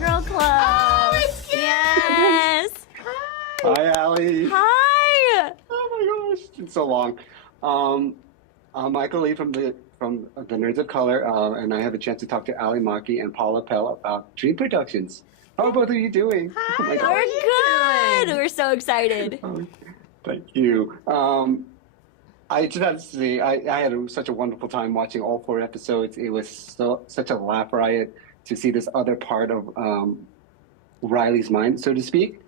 Girl Club. Oh, it's good. Yes. Hi, Allie. Hi. Oh my gosh, it's been so long. I'm Michael Lee from the Nerds of Color, and I have a chance to talk to Allie, Maki, and Paula Pell about Dream Productions. How are both of you doing? Hi, Oh my how are gosh. We're you good. doing? We're so excited. Oh, thank you. I just have to say, I had such a wonderful time watching all 4 episodes. It was such a laugh riot to see this other part of Riley's mind, so to speak.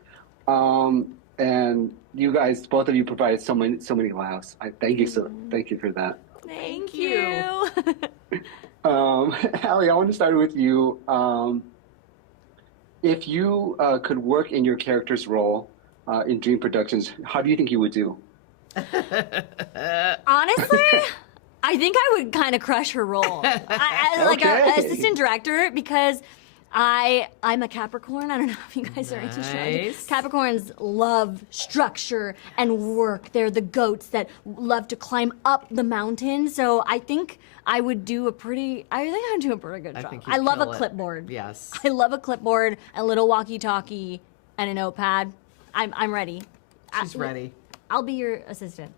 And you guys, both of you, provided so many laughs. I thank you thank you for that. Thank you. you. Allie, I want to start with you. If you could work in your character's role in Dream Productions, how do you think you would do? Honestly, I think I would kind of crush her role. Like an assistant director, because I'm a Capricorn. I don't know if you guys are into astrology. Nice. Capricorns love structure and work. They're the goats that love to climb up the mountain. So I think I would do a pretty good job. think I you'd love a kill it. clipboard. Yes. I love a clipboard, a little walkie-talkie, and a notepad. I'm ready. She's ready. I'll be your assistant.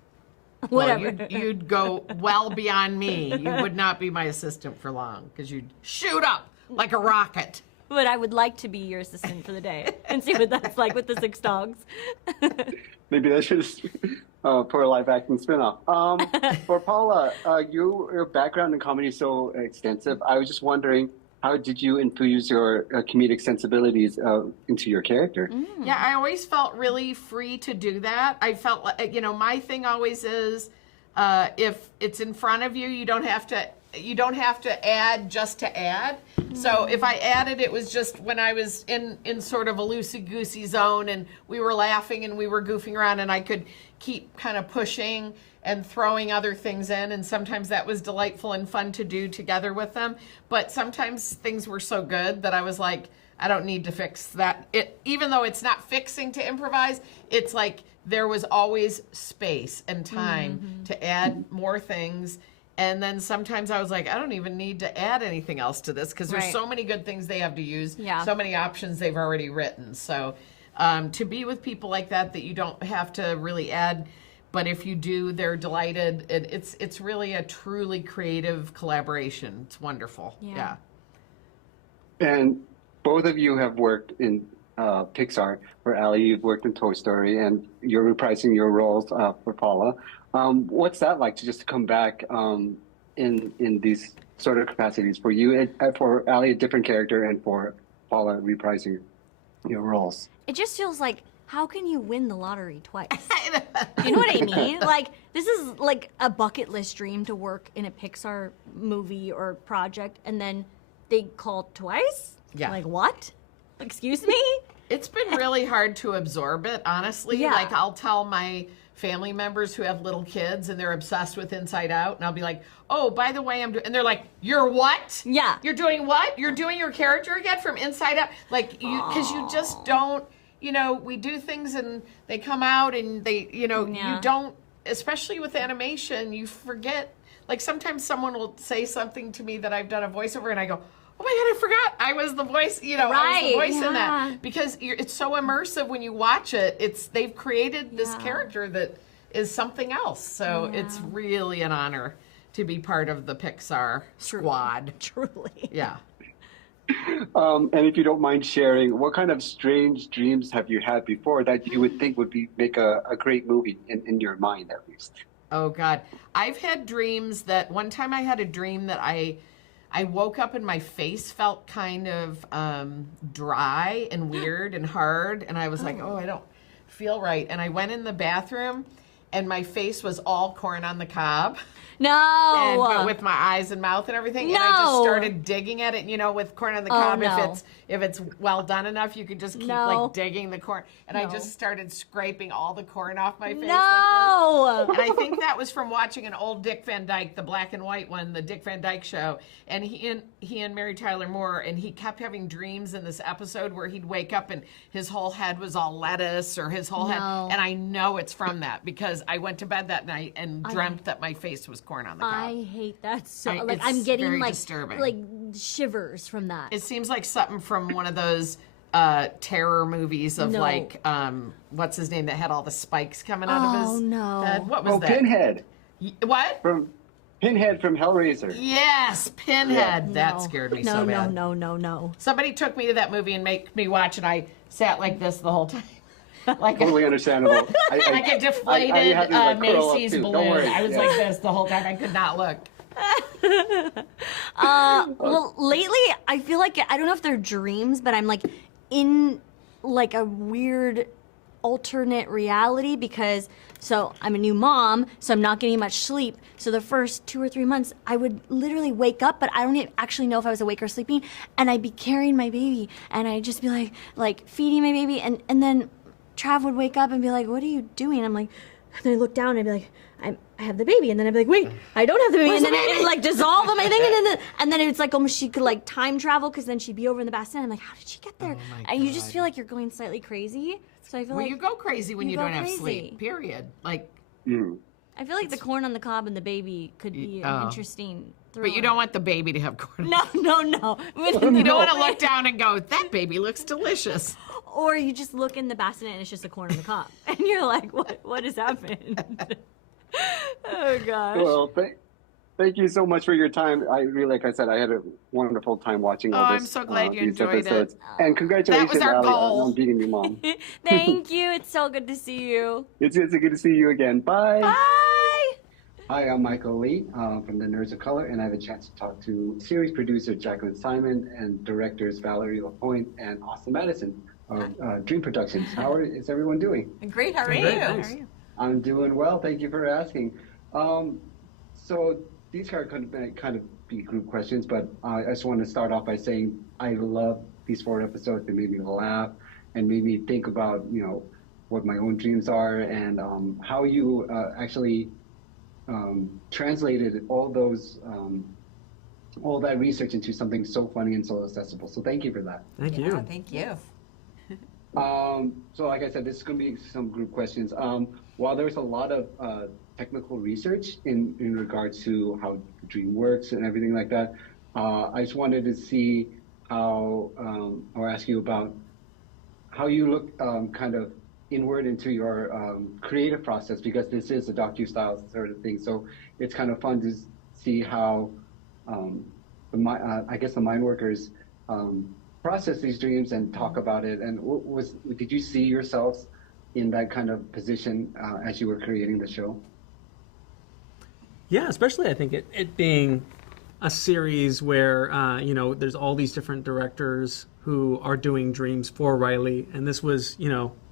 Well, Whatever. you'd go well beyond me. You would not be my assistant for long because you'd shoot up like a rocket. But I would like to be your assistant for the day and see what that's like with the 6 dogs. Maybe that should for a live acting spinoff. For Paula, your background in comedy is so extensive. I was just wondering, how did you infuse your comedic sensibilities into your character? Yeah, I always felt really free to do that. I felt like, my thing always is, if it's in front of you, you don't have to add just to add. So if I added, it was just when I was in sort of a loosey-goosey zone and we were laughing and we were goofing around, and I could keep kind of pushing and throwing other things in, and sometimes that was delightful and fun to do together with them. But sometimes things were so good that I was like, I don't need to fix that. Even though it's not fixing to improvise, it's like there was always space and time to add more things. And then sometimes I was like, I don't even need to add anything else to this because there's so many good things they have to use, so many options they've already written. So to be with people like that you don't have to really add, but if you do, they're delighted. It's really a truly creative collaboration. It's wonderful. Yeah. And both of you have worked in Pixar. For Allie, you've worked in Toy Story, and you're reprising your roles for Paula. What's that like to just come back in these sort of capacities for you? For Allie, a different character, and for Paula, reprising your roles. It just feels like, how can you win the lottery twice? You know what I mean? Like, this is like a bucket list dream to work in a Pixar movie or project, and then they call twice? Yeah. Like, what? Excuse me? It's been really hard to absorb it, honestly. Yeah. Like, I'll tell my family members who have little kids and they're obsessed with Inside Out, and I'll be like, oh, by the way, and they're like, you're what? Yeah. You're doing what? You're doing your character again from Inside Out? Like, because you just don't, we do things and they come out and they, you don't, especially with animation, you forget. Like, sometimes someone will say something to me that I've done a voiceover and I go, oh my God, I forgot I was the voice, I was the voice in that. Because it's so immersive when you watch it. They've created this character that is something else. So it's really an honor to be part of the Pixar squad. Truly. Yeah. And if you don't mind sharing, what kind of strange dreams have you had before that you would think would make a great movie in your mind, at least? Oh God. I've had dreams that one time I had a dream that I woke up and my face felt kind of dry and weird and hard. And I was like, oh, I don't feel right. And I went in the bathroom and my face was all corn on the cob. No. And with my eyes and mouth and everything. No. And I just started digging at it, with corn on the cob. no. If it's well done enough, you could just keep like digging the corn. And I just started scraping all the corn off my face like this. And I think that was from watching an old Dick Van Dyke, the black and white one, the Dick Van Dyke Show. And he and Mary Tyler Moore, and he kept having dreams in this episode where he'd wake up and his whole head was all lettuce or his whole head. And I know it's from that because I went to bed that night and dreamt that my face was corn on the cob. I hate that so. It's I'm getting very like disturbing. like shivers from that. It seems like something from one of those terror movies of like what's his name that had all the spikes coming out of his head. What was that? Pinhead. What? From Pinhead from Hellraiser. Yes, Pinhead. That scared me so bad. No. Somebody took me to that movie and made me watch, and I sat like this the whole time. Like Totally understandable. like a deflated had to, like, curl up, Macy's too. Don't balloon. worry. I was Yeah. like this the whole time. I could not look. Well, lately I feel like I don't know if they're dreams, but I'm like in like a weird alternate reality because I'm a new mom, so I'm not getting much sleep. So the first 2 or 3 months, I would literally wake up, but I don't actually know if I was awake or sleeping, and I'd be carrying my baby, and I'd just be like feeding my baby, and then Trav would wake up and be like, "What are you doing?" I'm like, and I look down and I'd be like, I have the baby, and then I'd be like, wait, I don't have the baby, Where's and then the it'd baby? like dissolve on my thing, and then it's like almost she could like time travel because then she'd be over in the bassinet. I'm like, how did she get there? Oh my And you just God. feel like you're going slightly crazy. So I feel Well, like you go crazy when you go don't have crazy. sleep. Period. Like, I feel like the corn on the cob and the baby could be an interesting. but you don't want the baby to have corn. No. You don't want to look down and go, that baby looks delicious. Or you just look in the bassinet and it's just a corn on the cob, and you're like, what has happened? Oh gosh. Well, thank you so much for your time. I really, like I said, I had a wonderful time watching all this. I'm so glad you these enjoyed it. episodes. And congratulations, That was our Allie, goal. on beating your mom. Thank you. It's so good to see you. It's good to see you again. Bye. Bye. Hi, I'm Michael Lee from the Nerds of Color, and I have a chance to talk to series producer Jaclyn Simon and directors Valerie, LaPoint, and Austin Madison of Dream Productions. How is everyone doing? Great. How are you? Great, thanks. I'm doing well. Thank you for asking. So these are kind of be group questions, but I just want to start off by saying I love these 4 episodes. They made me laugh and made me think about what my own dreams are and how you actually translated all that research into something so funny and so accessible. So thank you for that. Thank Yeah, you. thank you. So like I said, this is going to be some group questions. While there's a lot of technical research in regards to how the dream works and everything like that, I just wanted to see how, or ask you about how you look kind of inward into your creative process, because this is a docu-style sort of thing. So it's kind of fun to see how I guess the mind workers process these dreams and talk about it. And did you see yourselves in that kind of position as you were creating the show? Yeah, especially I think it being a series where there's all these different directors who are doing dreams for Riley, and this was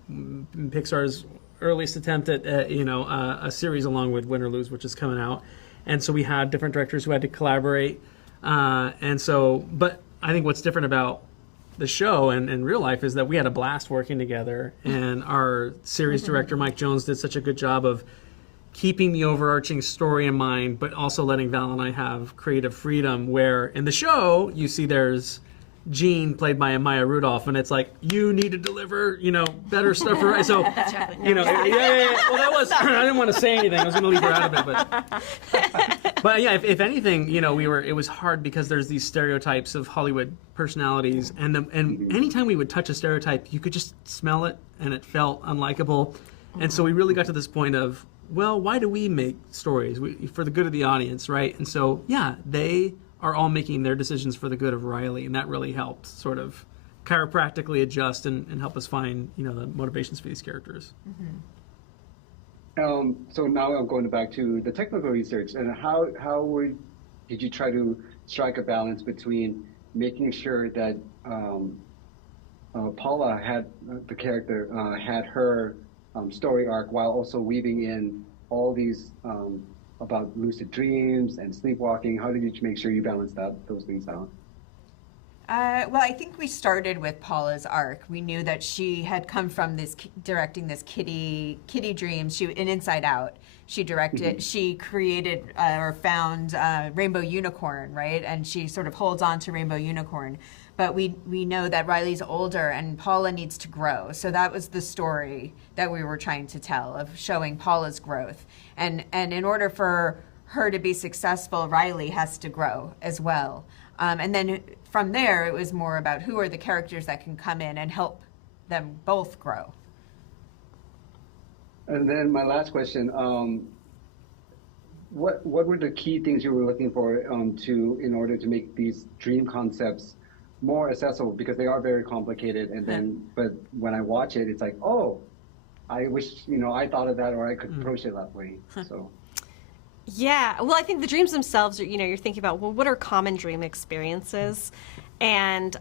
Pixar's earliest attempt at a series along with Win or Lose, which is coming out, and so we had different directors who had to collaborate, but I think what's different about the show and in real life is that we had a blast working together, and our series director Mike Jones did such a good job of keeping the overarching story in mind, but also letting Val and I have creative freedom, where in the show you see there's Jean played by Maya Rudolph, and it's like, you need to deliver better stuff for her. So Well, that was I didn't want to say anything, I was going to leave her out of it, but yeah, if anything, it was hard because there's these stereotypes of Hollywood personalities, and anytime we would touch a stereotype, you could just smell it and it felt unlikable. And so we really got to this point of, well, why do we make stories? For the good of the audience, right? And so, yeah, they are all making their decisions for the good of Riley, and that really helped sort of chiropractically adjust and help us find, the motivations for these characters. Mm-hmm. So now I'm going back to the technical research, and how did you try to strike a balance between making sure that Paula had the character had her story arc, while also weaving in all these about lucid dreams and sleepwalking? How did you make sure you balanced those things out? Well, I think we started with Paula's arc. We knew that she had come from directing this kitty dreams. In Inside Out, she directed, she created or found Rainbow Unicorn, right? And she sort of holds on to Rainbow Unicorn. but we know that Riley's older and Paula needs to grow. So that was the story that we were trying to tell, of showing Paula's growth. And in order for her to be successful, Riley has to grow as well. And then from there, it was more about who are the characters that can come in and help them both grow. And then my last question, what were the key things you were looking for in order to make these dream concepts more accessible, because they are very complicated, and then but when I watch it, it's like, oh, I wish I thought of that, or I could approach it that way. So yeah, well, I think the dreams themselves are, you're thinking about, well, what are common dream experiences? And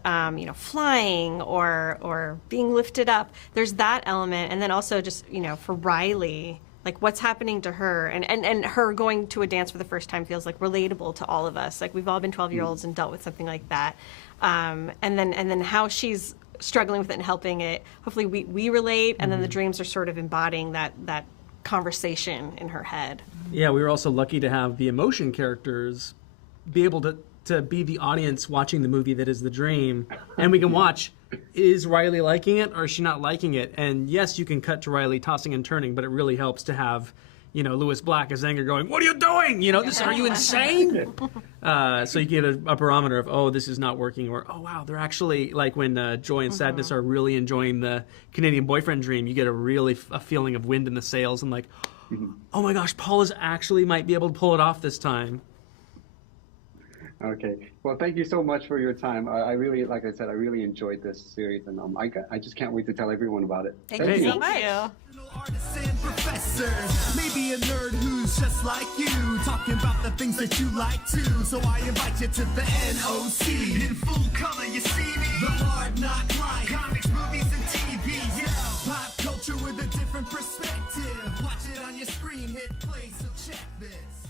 flying or being lifted up, there's that element. And then also just for Riley, like what's happening to her, and her going to a dance for the first time feels like relatable to all of us. Like we've all been 12-year-olds and dealt with something like that. And then how she's struggling with it and helping it. Hopefully we relate, and then the dreams are sort of embodying that conversation in her head. Yeah, we were also lucky to have the emotion characters be able to be the audience watching the movie that is the dream, and we can watch, is Riley liking it or is she not liking it? And yes, you can cut to Riley tossing and turning, but it really helps to have Lewis Black as Anger going, "What are you doing? Are you insane?" So you get a barometer of, oh, this is not working, or oh wow, they're actually, like when Joy and Sadness are really enjoying the Canadian boyfriend dream, you get a feeling of wind in the sails, and like, oh my gosh, Paula's actually might be able to pull it off this time. Okay. Well, thank you so much for your time. I really, like I said, I really enjoyed this series, and I just can't wait to tell everyone about it. Thank you so much. Artists and professors, maybe a nerd who's just like you, talking about the things that you like too. So I invite you to the NOC. In full color, you see me. The hard knock life, comics, movies, and TV. Yeah, pop culture with a different perspective. Watch it on your screen, hit play, so check this.